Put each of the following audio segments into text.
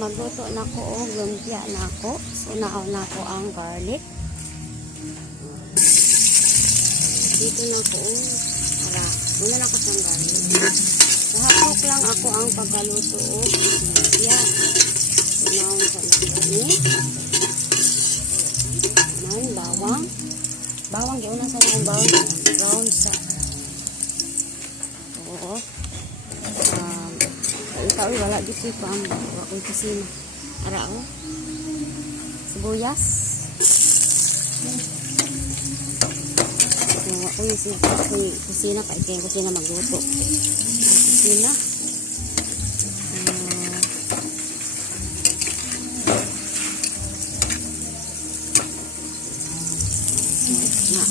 magluto na ko o lumpia na ko. So naaw na ko ang garlic. Dito na ko para muna na ko siyang garlic. Nahapok lang ako ang pagkaluto o lumpia. Unaw sa lagani. Nan bawang. Bawang gyud na sa akong bawang. Brown sa. Oo. Ikaw wala dito pa ang akong kusina. Ara o. Sibuyas. So ako yung kusina kay kay kusina magluto. Kusina. Na.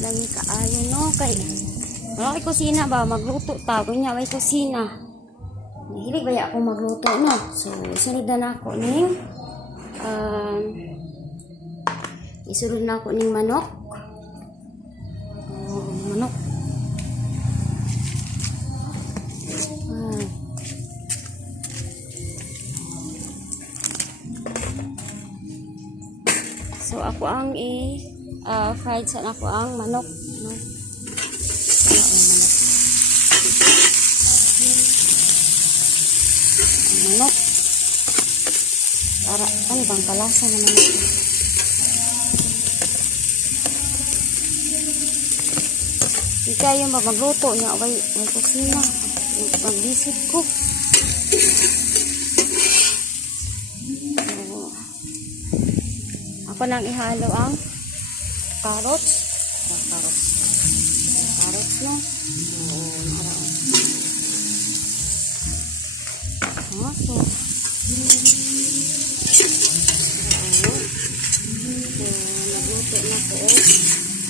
Lagi kaayo no kay wala kay kusina ba magluto ta kunya way kusina hilig ba ako magluto no. So isunod na ako ning isunod na ako ning manok. Manok so ako ang fried sa ako ang manok no. Ang manok para ano bang palasa naman ito. Di kayo magluto niya way kusina mag-visit ko. So, ako nang ihalo ang carrots. Carrots no. So nagluto na ko.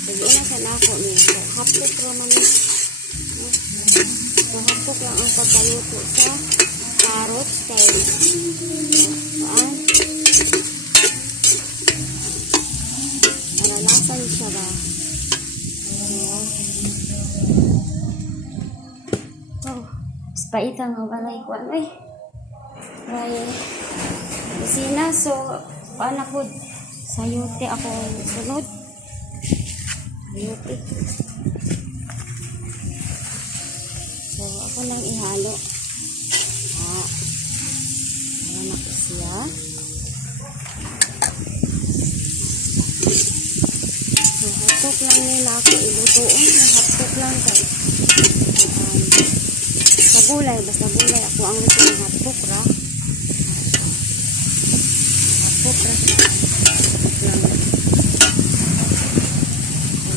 Sige na sa nako ni. Hapok raman. So hapok lang ang pagkaluto sa carrots kay saan? Naranasan siya ba? Oh, spaitang ang balay ko ano eh. May kusina. So, paano ko sayote ako sunod. Sayote. So, ako nang ihalo. Ano na ko siya. So, hapok lang nila ako ilutuon. Hapok lang kay sa gulay. Basta gulay ako ang luto ng hapok ra. Hapok ra.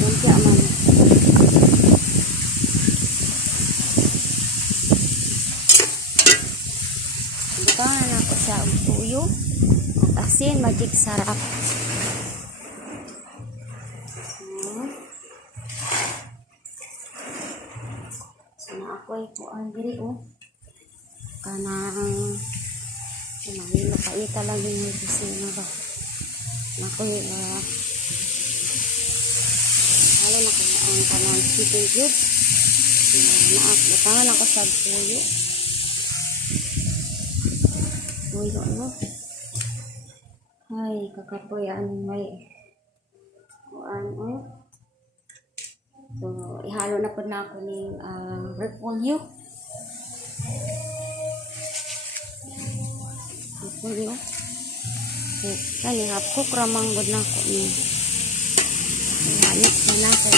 Lumpia man. Bukangan ako sa tuyo. Asin, magic sarap. Na ako'y kuan diri o kanang kumain na kaita lang yung kusina ba na ako'y halo na ko ang kanang chicken cubes naabutangan ako sa tuyo ano ay kakapoy may kuan o. So, ihalo na po na ako ng repolyo. Repolyo. Kani hapok ramang god na ako ni. Ihanip na sa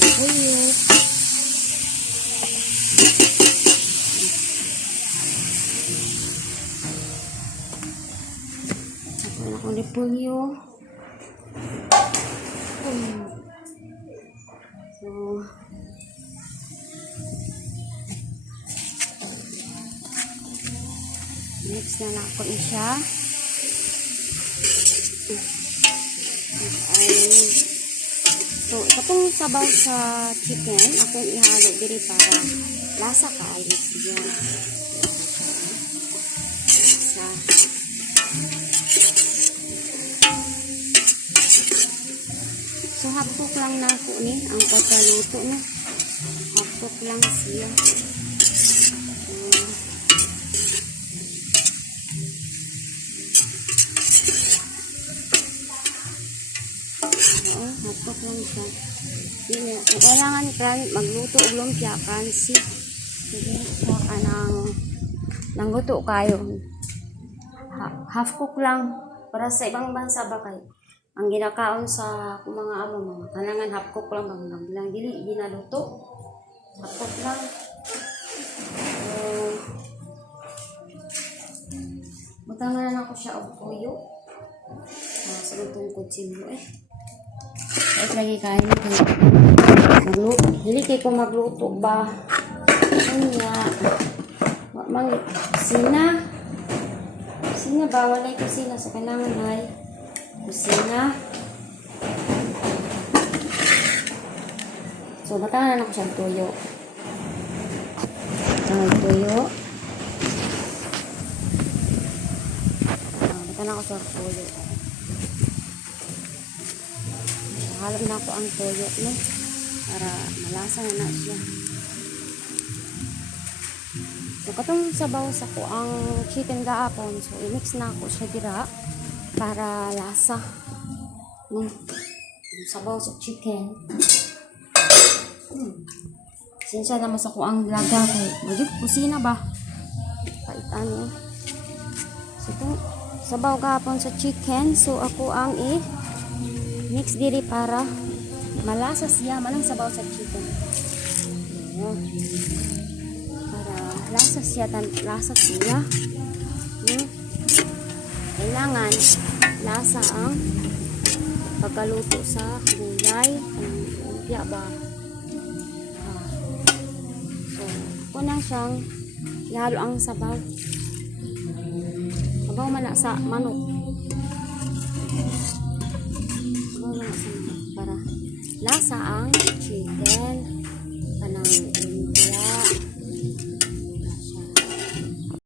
repolyo. Ako na akong repolyo. So, mix na ako siya. So, itong sabaw sa chicken, akong ihalo diri para lasa ka alis yan. Lasa. hapok lang na ako ni ang pagkaluto no. Hapok lang siya. Hapok lang siya. Kailangan kan magluto og lumpia kansi. Sige, siya ka ng luto kayo. Half cook lang para sa ibang bansa ba kay ang ginakaon sa mga mga kanangan half cook lang bang dili ginaluto. Half cook lang. Butang na ako siya og tuyo. Sa lutong kutsilyo Ay, lagi kain ko. Magluto. Dili kay ko magluto ba? Kanya. Kusina ba? Walay kusina. So, kailangan ay kusina. So, batangan ako siyang tuyo. Tuyo. Batangan ako siyang tuyo. Halap na ako ang toyo no para malasa na siya. So katong sabaw sa ko ang chicken gaapon, so i-mix na ako siya dira para lasa no. Sabaw sa chicken. Sinsya naman sa ko ang laga ko. Magig kusina ba? Paitan no. So itong sabaw gaapon sa chicken, so ako ang mix diri para malasa siya, manang sabaw sa chicken. Ayan. Para lasa siya. Kailangan lasa ang pagkaluto sa gulay. Ang lumpia ba? So, kunang siyang ihalo ang sabaw. Sabaw man sa manok. Para lasa ang chicken.